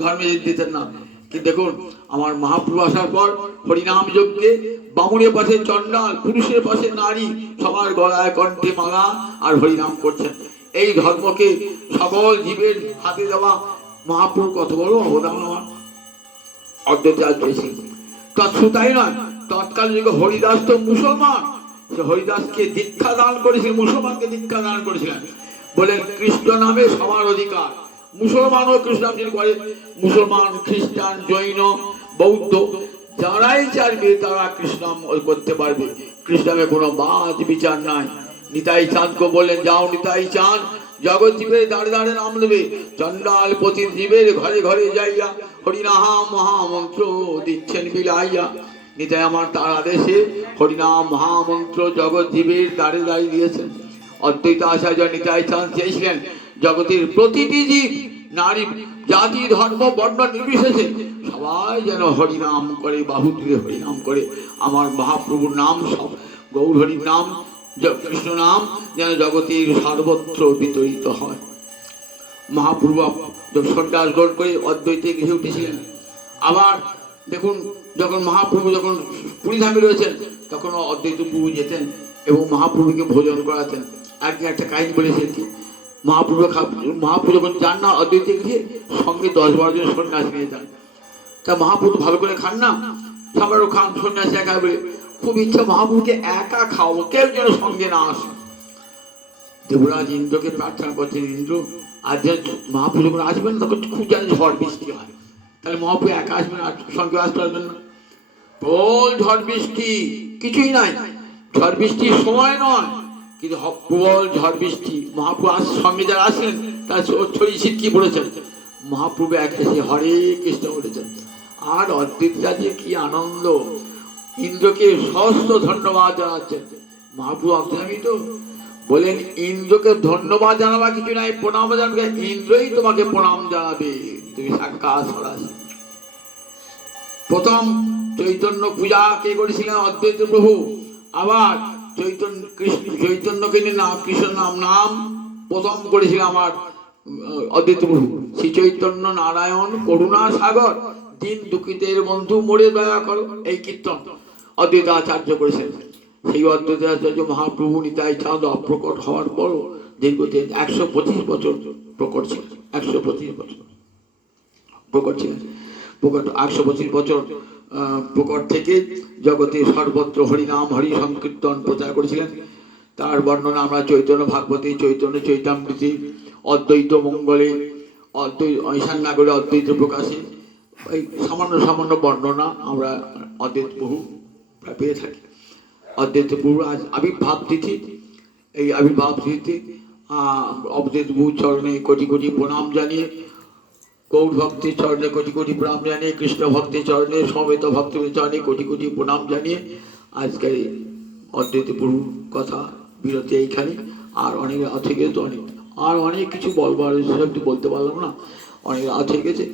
ধর্মে দিতেন না। কিন্তু দেখুন আমার মহাপ্রভু আসার পর হরিনাম যজ্ঞে বামুনের পাশে চণ্ডাল, পুরুষের পাশে নারী, সবার গলায় কণ্ঠে মালা আর হরিনাম করছেন। এই ধর্মকে সকল জীবের হাতে দেওয়া মহাপ্রভু কত বড় অবদান আমার অদ্বৈত পেয়েছি। তাই নয়, তৎকাল যুগে হরিদাস তো মুসলমান, সে হরিদাসকে দীক্ষা দান করেছিলেন, মুসলমানকে দীক্ষা দান করেছিলেন। বলেন কৃষ্ণ নামে সবার অধিকার, মুসলমানও কৃষ্ণ নাম করে, মুসলমান খ্রিস্টান জৈন বৌদ্ধ যারাই চাইবে তারা কৃষ্ণ নাম করতে পারবে। কৃষ্ণ নামে কোনো বাদ বিচার নাই। নিতাই চাঁদকে বললেন যাও নিতাই চাঁদ, জগৎ জীবের দাঁড়ে দাঁড়ে নাম নেবে, চণ্ডাল পতির জীবের ঘরে ঘরে যাইয়া হরিনাম মহামন্ত্র দিচ্ছেন বিলাইয়া। নিতাই আমার তার আদেশে হরিনাম মহামন্ত্র জগৎ জীবের দাঁড়ে দাঁড়িয়ে দিয়েছেন। অদ্বৈত আচার্য নিতাই চাঁদ চেয়েছিলেন জগতের প্রতিটি জীব, নারী জাতি ধর্ম বর্ণ নির্বিশেষে সবাই যেন হরিনাম করে, বাহু তুলে হরিনাম করে। আমার মহাপ্রভুর নাম সব গৌর হরির নাম, কৃষ্ণ নাম যেন জগতের সর্বত্র বিতরিত হয়। মহাপ্রভু সন্ন্যাস গ্রহণ করে অদ্বৈতে গৃহে উঠেছিলেন। আবার দেখুন যখন মহাপ্রভু যখন পুরীধামে রয়েছেন তখন অদ্বৈত প্রভু যেতেন এবং মহাপ্রভুকে ভোজন করাতেন। একদিন একটা কাহিনী বলেছেন কি, মহাপ্রভু যখন যান না অদ্বৈতে গিয়ে সঙ্গে 10-12 জন সন্ন্যাসী নিয়ে যান। তা মহাপ্রভু ভালো করে খান না, সবারও খান, সন্ন্যাসী একা বলে খুব ইচ্ছা মহাপ্রভুকে একা খাওয়াবো, কেউ যেন সঙ্গে না আসে। দেবরাজ ইন্দ্রকে প্রার্থনা করছেন, ইন্দ্র আর যে মহাপ্রভু যখন আসবেন তখন খুব জানি ঝড় বৃষ্টি হয়, তাহলে মহাপ্রভু একা আসবেন আর সঙ্গে আসতে পারবেন না। প্রবল ঝড় বৃষ্টি, কিছুই নাই, ঝড় বৃষ্টির সময় নয়, কিন্তু প্রবল ঝড় বৃষ্টি। মহাপ্রভু সঙ্গে যারা আসলেন তার ছড়ি ছিটকি পড়েছেন, মহাপ্রভু একে হরে কৃষ্ণ বলেছেন। আর অদ্বৈতরা যে কি আনন্দ, ইন্দ্রকে সহস্র ধন্যবাদ জানাচ্ছেন। মহাপ্রভু অন্তর্যামী তো বলেন ইন্দ্রকে ধন্যবাদ জানাবা কিছু নাই, প্রণাম জানাবে, ইন্দ্রই তোমাকে প্রণাম জানাবে, তুমি সাক্ষাৎ সরাসরি। প্রথম চৈতন্য পূজা কে করেছিলেন? অদ্বৈত প্রভু। আবার চৈতন্যকে নিয়ে নাম কৃষ্ণ নাম প্রথম করেছিলেন আমার অদ্বৈত প্রভু শ্রী চৈতন্য নারায়ণ করুণা সাগর, দিন দুঃখিতের বন্ধু মোরে দয়া করো, এই কীর্তন অদ্বৈত আচার্য করেছেন। সেই অদ্বৈত আচার্য মহাপ্রভু নিতাই চাঁদ অপ্রকট হওয়ার পরও দীর্ঘদিন 125 বছর প্রকট ছিলেন। 125 বছর প্রকট ছিলেন। প্রকট 125 বছর প্রকট থেকে জগতে সর্বত্র হরিনাম হরি সংকীর্তন প্রচার করেছিলেন। তার বর্ণনা আমরা চৈতন্য ভাগবতী, চৈতন্য চৈতামৃতি, অদ্বৈত মঙ্গলে, ঈশান নাগরে, অদ্বৈত প্রকাশে এই সামান্য সামান্য বর্ণনা আমরা অদ্বৈত বহু পেয়ে থাকি। অদ্বৈত বহু আজ আবির্ভাব তিথি, এই আবির্ভাব তিথিতে অদ্বৈত বহু চরণে কোটি কোটি প্রণাম জানিয়ে, গৌর ভক্তের চরণে কোটি কোটি প্রণাম জানিয়ে, কৃষ্ণ ভক্তের চরণে, সমবেত ভক্তের চরণে কোটি কোটি প্রণাম জানিয়ে আজকের অদ্বৈত প্রভু কথা বিরতি এইখানে। আর অনেক আছে গেছে, অনেক কিছু বলবার একটু বলতে পারলাম না, অনেক আছে গেছে।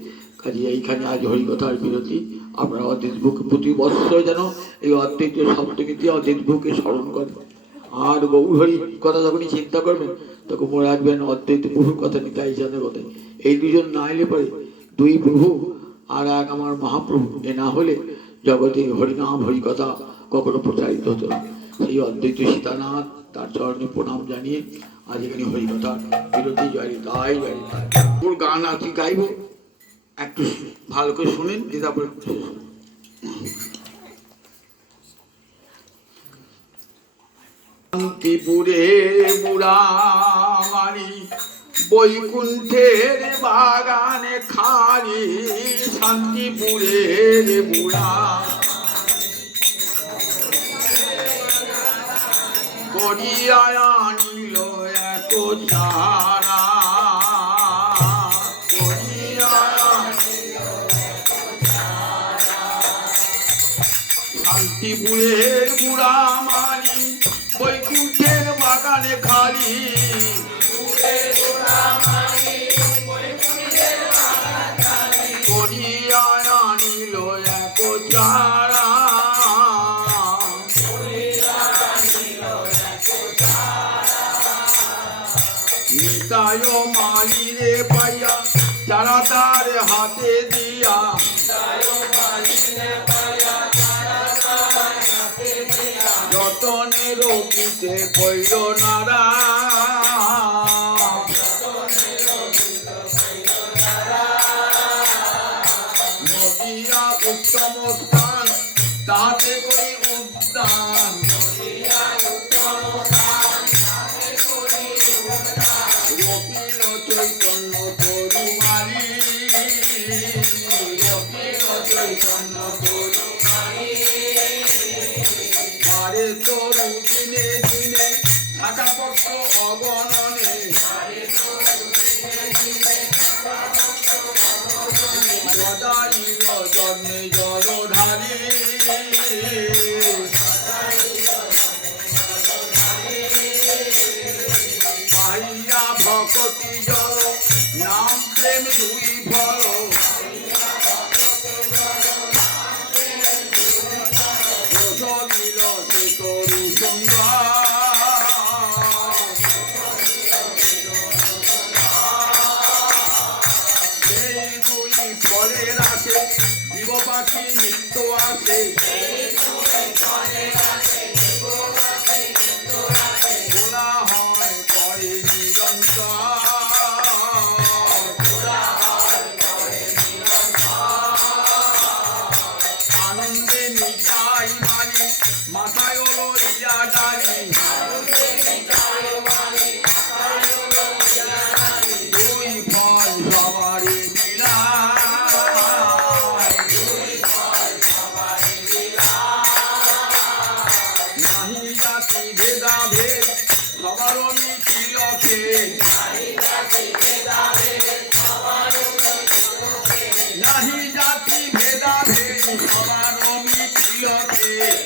কাজে এইখানে আজ হরিকথার বিরতি। আপনারা অদ্বৈত প্রভুকে প্রতি বৎসর যেন এই অদ্বৈত শব্দকে অদ্বৈত প্রভুকে স্মরণ করেন। আর গৌর হরি কথা যখনই চিন্তা করবেন তখন মনে রাখবেন অদ্বৈত প্রভুর কথা, নিতাই চাঁদের কথা। এই দুজন না এলে পরে, দুই প্রভু আর এক আমার মহাপ্রভু, এ না হলে জগতে হরিনাম হরিকথা কখনো প্রচারিত হতো না। সেই অদ্বৈত সীতানাথ তার চরণে প্রণাম জানিয়ে আজ এখানে হরিকথা বিরতি। জয় তাই জয় তাই। ওর গান আজকে গাইব, একটু ভালো করে শুনেন। তারপরে শান্তিপুরে মুড়ামারি, বৈকুণ্ঠের বাগানে খারি, শান্তিপুরের বুড়া করিয়া আনিল এক চারা, শান্তিপুরের বুড়া মারি, বৈকুণ্ঠের বাগানে খালি, করিয়া আনিল এক চারা, নিতাই মালিরে পাইয়া চারা তার হাতে দিয়া, যতনে রকিতে কইল নারা, নদিয়া উত্তম স্থান তাহাতে করি উদ্যান, রকিল চৈতন্য তরুমারি, রকিল চৈতন্য তরুমারি, আরে তরু দিনে দিনে থাকা পত্র অগণনে, গদাইল জন্মে জলধারী, পাইয়া ভকতি জল নাম প্রেম দুই ফল, প্রচলিল সে তরু সুন্দর, সেই দুই ফলের আসে জীব পাখি নিত্য আসে, বলা হয় করে নিরন্তর, আনন্দে নিতাই মালি মাথায় লইয়া ডালি, দুই ফল সবারই বিলায়, নাহি জাতি ভেদা ভেদ সবার মিছিল খেদ, নাহি জাতি ভেদা ভেদ সবার মিছিল খেদ,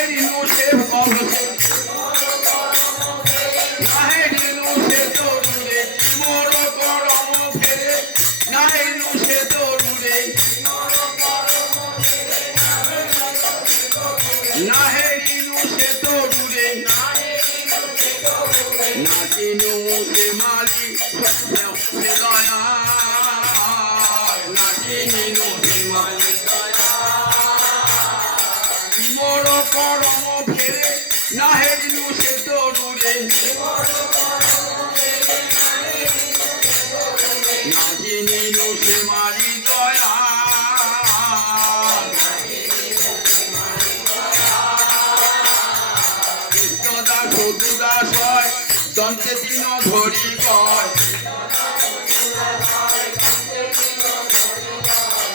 হেরিনু সে অবসে না হেরিনু সে তরুণে মোর করম ফেরে না হেরিনু সে তরুণে না হেরিনু সে তরুণে না চিনু সে মালি সে দয়া না চিনু সে মালি মোর করম ফেরে না হেরিনু সে তরুণে না চিনু সে মালি দয়া কৃষ্ণদাস দুদাস হয় দন্তে দিন ধরি কয়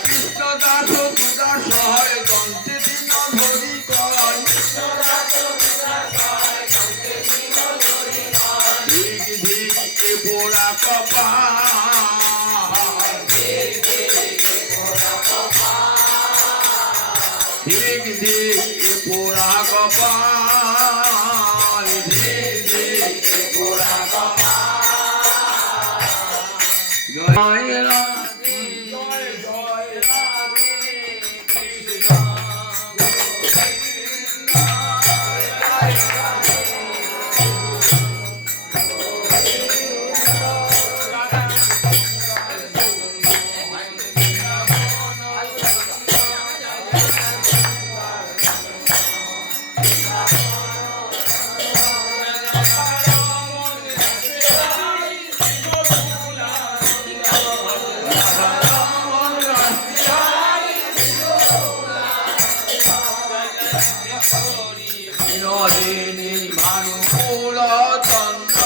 কৃষ্ণদাস দুদাস হয় দন্তে দিন ধরি কয় ধিক ধিক এ পোড়া কপাল ধিক ধিক এ পোড়া কপাল ধিক ধিক এ পোড়া কপাল জয় রাধে জয় জয় রাধে কৃষ্ণ বিনোদিনী ভানুকুল চন্দ্র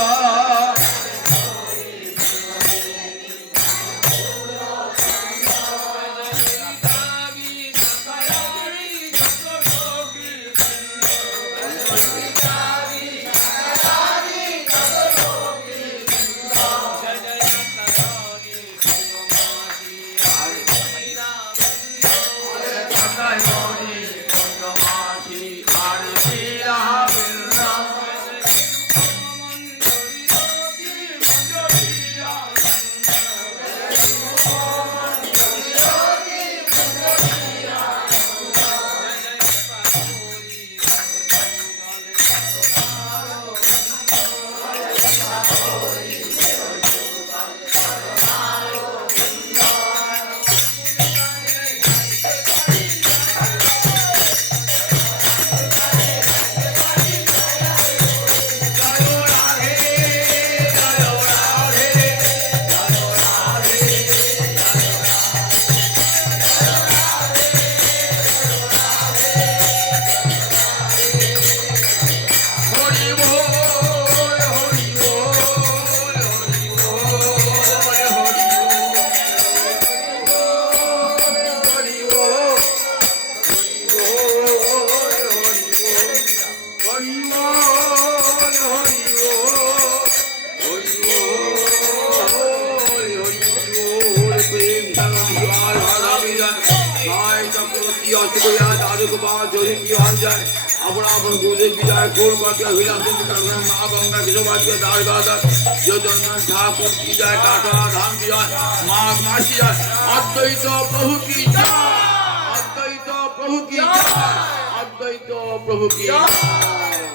अपना अपन गुजे की जाए गोल बाटिया विलासित करने माँ गंगा की बाटिया दाल गादा जो जनन ठाकुर की जाए टाटा धाम की जाए माँ मासी जाए अद्वैत प्रभु की जाए अद्वैत प्रभु की जाए अद्वैत प्रभु की जाए।